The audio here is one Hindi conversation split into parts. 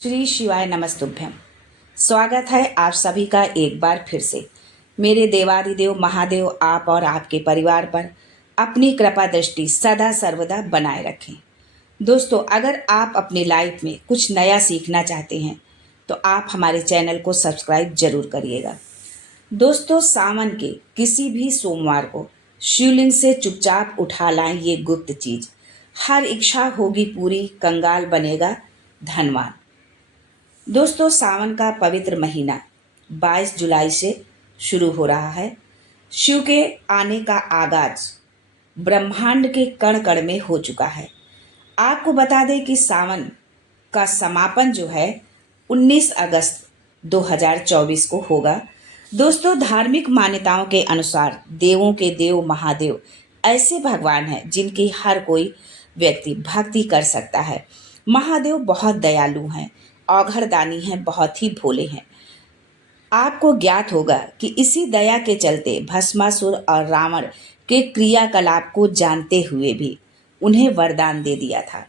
श्री शिवाय नमस्तुभ्यम। स्वागत है आप सभी का एक बार फिर से। मेरे देवादिदेव महादेव आप और आपके परिवार पर अपनी कृपा दृष्टि सदा सर्वदा बनाए रखें। दोस्तों, अगर आप अपनी लाइफ में कुछ नया सीखना चाहते हैं तो आप हमारे चैनल को सब्सक्राइब जरूर करिएगा। दोस्तों, सावन के किसी भी सोमवार को शिवलिंग से चुपचाप उठा लाएं ये गुप्त चीज। हर इच्छा होगी पूरी, कंगाल बनेगा धनवान। दोस्तों, सावन का पवित्र महीना 22 जुलाई से शुरू हो रहा है। शिव के आने का आगाज ब्रह्मांड के कण कण में हो चुका है। आपको बता दें कि सावन का समापन जो है 19 अगस्त 2024 को होगा। दोस्तों, धार्मिक मान्यताओं के अनुसार देवों के देव महादेव ऐसे भगवान हैं जिनकी हर कोई व्यक्ति भक्ति कर सकता है। महादेव बहुत दयालु हैं, औघड़दानी हैं, बहुत ही भोले हैं। आपको ज्ञात होगा कि इसी दया के चलते भस्मासुर और रावण के क्रियाकलाप को जानते हुए भी उन्हें वरदान दे दिया था।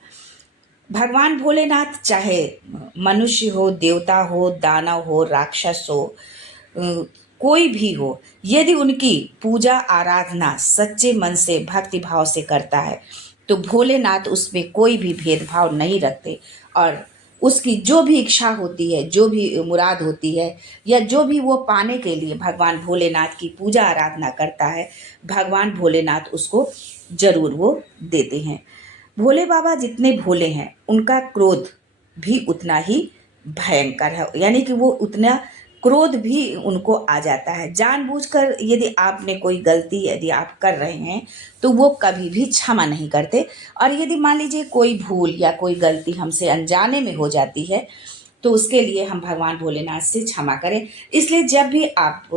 भगवान भोलेनाथ चाहे मनुष्य हो, देवता हो, दानव हो, राक्षस हो, कोई भी हो, यदि उनकी पूजा आराधना सच्चे मन से भक्ति भाव से करता है तो भोलेनाथ उसमें कोई भी भेदभाव नहीं रखते और उसकी जो भी इच्छा होती है, जो भी मुराद होती है या जो भी वो पाने के लिए भगवान भोलेनाथ की पूजा आराधना करता है, भगवान भोलेनाथ उसको जरूर वो देते हैं। भोले बाबा जितने भोले हैं उनका क्रोध भी उतना ही भयंकर है, यानी कि वो उतना क्रोध भी उनको आ जाता है। जानबूझकर यदि आपने कोई गलती यदि आप कर रहे हैं तो वो कभी भी क्षमा नहीं करते। और यदि मान लीजिए कोई भूल या कोई गलती हमसे अनजाने में हो जाती है तो उसके लिए हम भगवान भोलेनाथ से क्षमा करें। इसलिए जब भी आप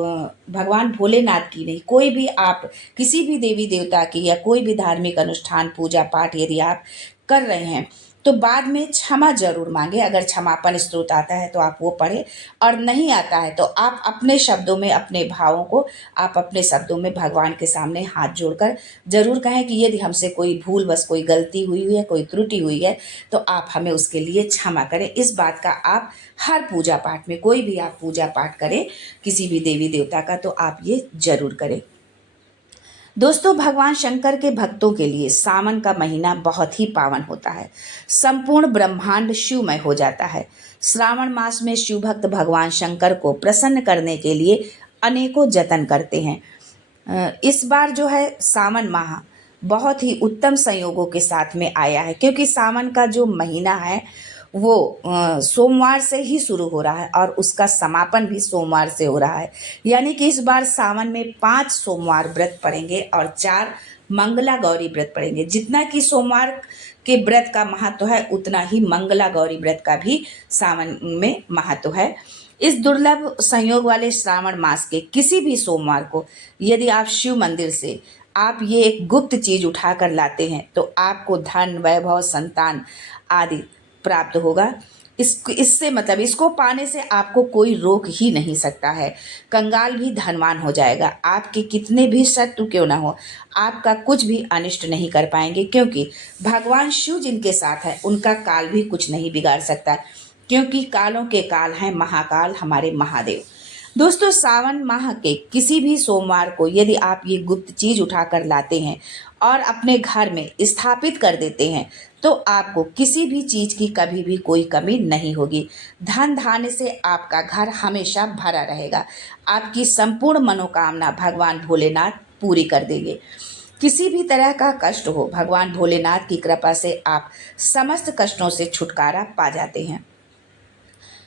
भगवान भोलेनाथ की नहीं, कोई भी आप किसी भी देवी देवता की या कोई भी धार्मिक अनुष्ठान पूजा पाठ यदि आप कर रहे हैं तो बाद में क्षमा जरूर मांगे। अगर क्षमापन स्तोत्र आता है तो आप वो पढ़े, और नहीं आता है तो आप अपने शब्दों में, अपने भावों को आप अपने शब्दों में भगवान के सामने हाथ जोड़कर जरूर कहें कि यदि हमसे कोई भूल बस कोई गलती हुई है, कोई त्रुटि हुई है तो आप हमें उसके लिए क्षमा करें। इस बात का आप हर पूजा पाठ में, कोई भी आप पूजा पाठ करें किसी भी देवी देवता का, तो आप ये जरूर करें। दोस्तों, भगवान शंकर के भक्तों के लिए सावन का महीना बहुत ही पावन होता है। संपूर्ण ब्रह्मांड शिवमय हो जाता है। श्रावण मास में शिव भक्त भगवान शंकर को प्रसन्न करने के लिए अनेकों जतन करते हैं। इस बार जो है सावन माह बहुत ही उत्तम संयोगों के साथ में आया है, क्योंकि सावन का जो महीना है वो सोमवार से ही शुरू हो रहा है और उसका समापन भी सोमवार से हो रहा है। यानी कि इस बार सावन में 5 सोमवार व्रत पड़ेंगे और 4 मंगला गौरी व्रत पड़ेंगे। जितना कि सोमवार के व्रत का महत्व है उतना ही मंगला गौरी व्रत का भी सावन में महत्व है। इस दुर्लभ संयोग वाले श्रावण मास के किसी भी सोमवार को यदि आप शिव मंदिर से आप ये एक गुप्त चीज उठा कर लाते हैं तो आपको धन, वैभव, संतान आदि प्राप्त होगा। इससे मतलब इसको पाने से आपको कोई रोक ही नहीं सकता है। कंगाल भी धनवान हो जाएगा। आपके कितने भी शत्रु क्यों ना हो, आपका कुछ भी अनिष्ट नहीं कर पाएंगे, क्योंकि भगवान शिव जिनके साथ है उनका काल भी कुछ नहीं बिगाड़ सकता, क्योंकि कालों के काल हैं महाकाल हमारे महादेव। दोस्तों, सावन माह के किसी भी सोमवार को यदि आप ये गुप्त चीज उठाकर लाते हैं और अपने घर में स्थापित कर देते हैं तो आपको किसी भी चीज की कभी भी कोई कमी नहीं होगी। धन धान्य से आपका घर हमेशा भरा रहेगा। आपकी संपूर्ण मनोकामना भगवान भोलेनाथ पूरी कर देंगे। किसी भी तरह का कष्ट हो, भगवान भोलेनाथ की कृपा से आप समस्त कष्टों से छुटकारा पा जाते हैं।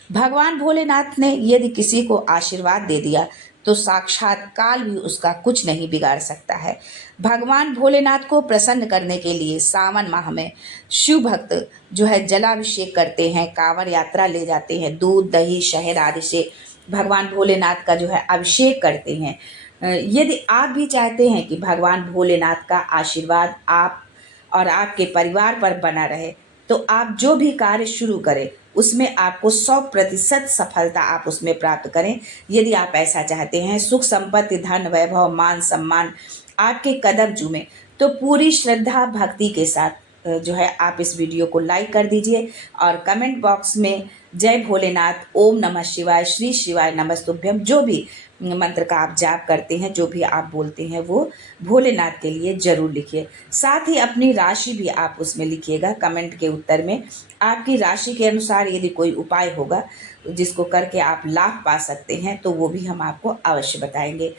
भगवान भोलेनाथ ने यदि किसी को आशीर्वाद दे दिया तो साक्षात काल भी उसका कुछ नहीं बिगाड़ सकता है। भगवान भोलेनाथ को प्रसन्न करने के लिए सावन माह में शिव भक्त जो है जलाभिषेक करते हैं, कांवड़ यात्रा ले जाते हैं, दूध, दही, शहद आदि से भगवान भोलेनाथ का जो है अभिषेक करते हैं। यदि आप भी चाहते हैं कि भगवान भोलेनाथ का आशीर्वाद आप और आपके परिवार पर बना रहे तो आप जो भी कार्य शुरू करें उसमें आपको 100% सफलता आप उसमें प्राप्त करें। यदि आप ऐसा चाहते हैं, सुख संपत्ति, धन, वैभव, मान सम्मान आपके कदम चूमे तो पूरी श्रद्धा भक्ति के साथ जो है आप इस वीडियो को लाइक कर दीजिए और कमेंट बॉक्स में जय भोलेनाथ, ओम नमः शिवाय, श्री शिवाय नमस्तुभ्यम, जो भी मंत्र का आप जाप करते हैं, जो भी आप बोलते हैं, वो भोलेनाथ के लिए जरूर लिखिए। साथ ही अपनी राशि भी आप उसमें लिखिएगा कमेंट के उत्तर में। आपकी राशि के अनुसार यदि कोई उपाय होगा जिसको करके आप लाभ पा सकते हैं तो वो भी हम आपको अवश्य बताएंगे।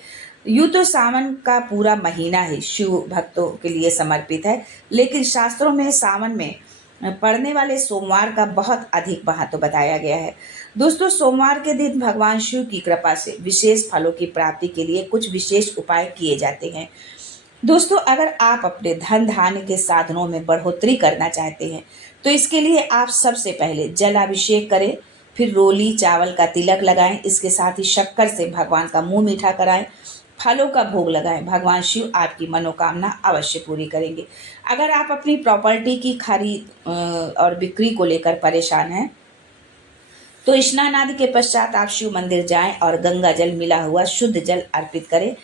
यूँ तो सावन का पूरा महीना ही शिव भक्तों के लिए समर्पित है, लेकिन शास्त्रों में सावन में पड़ने वाले सोमवार का बहुत अधिक महत्व बताया गया है। दोस्तों, सोमवार के दिन भगवान शिव की कृपा से विशेष फलों की प्राप्ति के लिए कुछ विशेष उपाय किए जाते हैं। दोस्तों, अगर आप अपने धन धान्य के साधनों में बढ़ोतरी करना चाहते हैं तो इसके लिए आप सबसे पहले जलाभिषेक करें, फिर रोली चावल का तिलक लगाएं, इसके साथ ही शक्कर से भगवान का मुंह मीठा कराएं, फलों का भोग लगाएं। भगवान शिव आपकी मनोकामना अवश्य पूरी करेंगे। अगर आप अपनी प्रॉपर्टी की खरीद और बिक्री को लेकर परेशान हैं तो स्नान आदि के पश्चात आप शिव मंदिर जाएं और गंगा जल मिला हुआ शुद्ध जल अर्पित करें।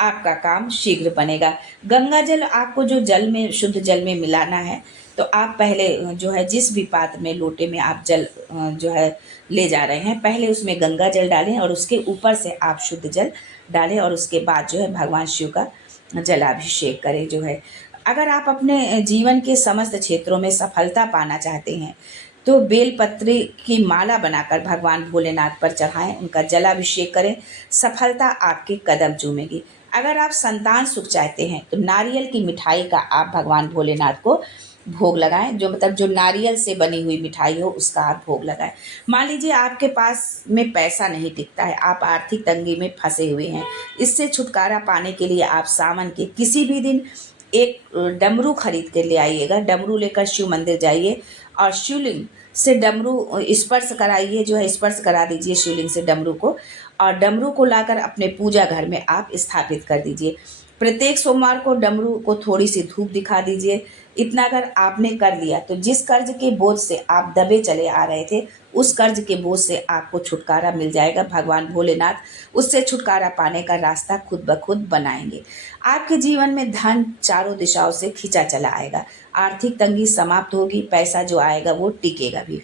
आपका काम शीघ्र बनेगा। गंगा जल आपको जो जल में शुद्ध जल में मिलाना है, तो आप पहले जो है जिस भी पात्र में लोटे में आप जल जो है ले जा रहे हैं, पहले उसमें गंगा जल डालें और उसके ऊपर से आप शुद्ध जल डालें और उसके बाद जो है भगवान शिव का जलाभिषेक करें। जो है अगर आप अपने जीवन के समस्त क्षेत्रों में सफलता पाना चाहते हैं तो बेलपत्र की माला बनाकर भगवान भोलेनाथ पर चढ़ाएं, उनका जलाभिषेक करें, सफलता आपके कदम चूमेगी। अगर आप संतान सुख चाहते हैं तो नारियल की मिठाई का आप भगवान भोलेनाथ को भोग लगाएं, जो नारियल से बनी हुई मिठाई हो उसका आप भोग लगाएं। मान लीजिए आपके पास में पैसा नहीं टिकता है, आप आर्थिक तंगी में फंसे हुए हैं, इससे छुटकारा पाने के लिए आप सावन के किसी भी दिन एक डमरू खरीद के ले आइएगा। डमरू लेकर शिव मंदिर जाइए और शिवलिंग से डमरू स्पर्श कराइए, जो है स्पर्श करा दीजिए शिवलिंग से डमरू को, और डमरू को लाकर अपने पूजा घर में आप स्थापित कर दीजिए। प्रत्येक सोमवार को डमरू को थोड़ी सी धूप दिखा दीजिए। इतना अगर आपने कर लिया तो जिस कर्ज के बोझ से आप दबे चले आ रहे थे, उस कर्ज के बोझ से आपको छुटकारा मिल जाएगा। भगवान भोलेनाथ उससे छुटकारा पाने का रास्ता खुद ब खुद बनाएंगे। आपके जीवन में धन चारों दिशाओं से खींचा चला आएगा, आर्थिक तंगी समाप्त होगी, पैसा जो आएगा वो टिकेगा भी।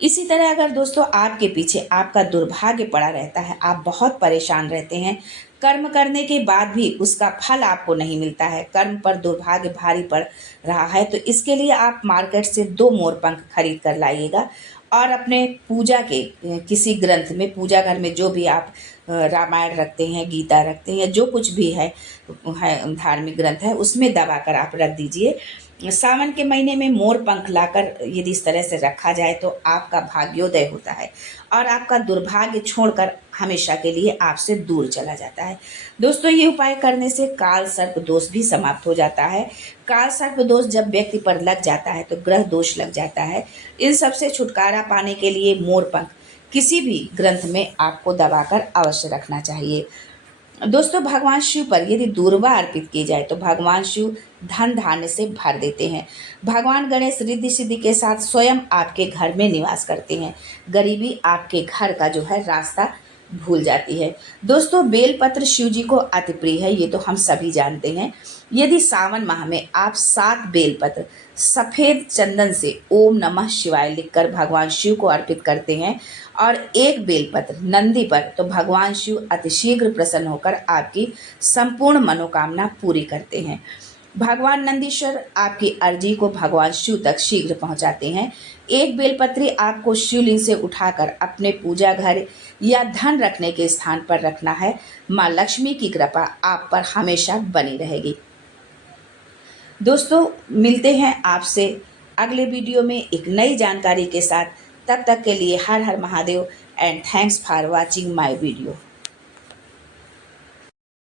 इसी तरह अगर दोस्तों आपके पीछे आपका दुर्भाग्य पड़ा रहता है, आप बहुत परेशान रहते हैं, कर्म करने के बाद भी उसका फल आपको नहीं मिलता है, कर्म पर दुर्भाग्य भारी पड़ रहा है, तो इसके लिए आप मार्केट से 2 मोर पंख खरीद कर लाइएगा और अपने पूजा के किसी ग्रंथ में, पूजा घर में जो भी आप रामायण रखते हैं, गीता रखते हैं, जो कुछ भी है धार्मिक ग्रंथ है, उसमें दबाकर आप रख दीजिए। सावन के महीने में मोर पंख लाकर यदि इस तरह से रखा जाए तो आपका भाग्योदय होता है और आपका दुर्भाग्य छोड़कर हमेशा के लिए आपसे दूर चला जाता है। दोस्तों, ये उपाय करने से काल सर्प दोष भी समाप्त हो जाता है। काल सर्प दोष जब व्यक्ति पर लग जाता है तो ग्रह दोष लग जाता है। इन सब से छुटकारा पाने के लिए मोर पंख किसी भी ग्रंथ में आपको दबाकर अवश्य रखना चाहिए। दोस्तों, भगवान शिव पर यदि दूर्वा अर्पित की जाए तो भगवान शिव धन धान्य से भर देते हैं। भगवान गणेश रिद्धि सिद्धि के साथ स्वयं आपके घर में निवास करते हैं। गरीबी आपके घर का जो है रास्ता भूल जाती है। दोस्तों, बेलपत्र शिव जी को अति प्रिय है, ये तो हम सभी जानते हैं। यदि सावन माह में आप 7 बेलपत्र सफ़ेद चंदन से ओम नमः शिवाय लिखकर भगवान शिव को अर्पित करते हैं और 1 बेलपत्र नंदी पर, तो भगवान शिव अतिशीघ्र प्रसन्न होकर आपकी संपूर्ण मनोकामना पूरी करते हैं। भगवान नंदीश्वर आपकी अर्जी को भगवान शिव तक शीघ्र पहुंचाते हैं। 1 बेलपत्री आपको शिवलिंग से उठाकर अपने पूजा घर या धन रखने के स्थान पर रखना है। माँ लक्ष्मी की कृपा आप पर हमेशा बनी रहेगी। दोस्तों, मिलते हैं आपसे अगले वीडियो में एक नई जानकारी के साथ। तब तक के लिए हर हर Mahadev and thanks for watching my video.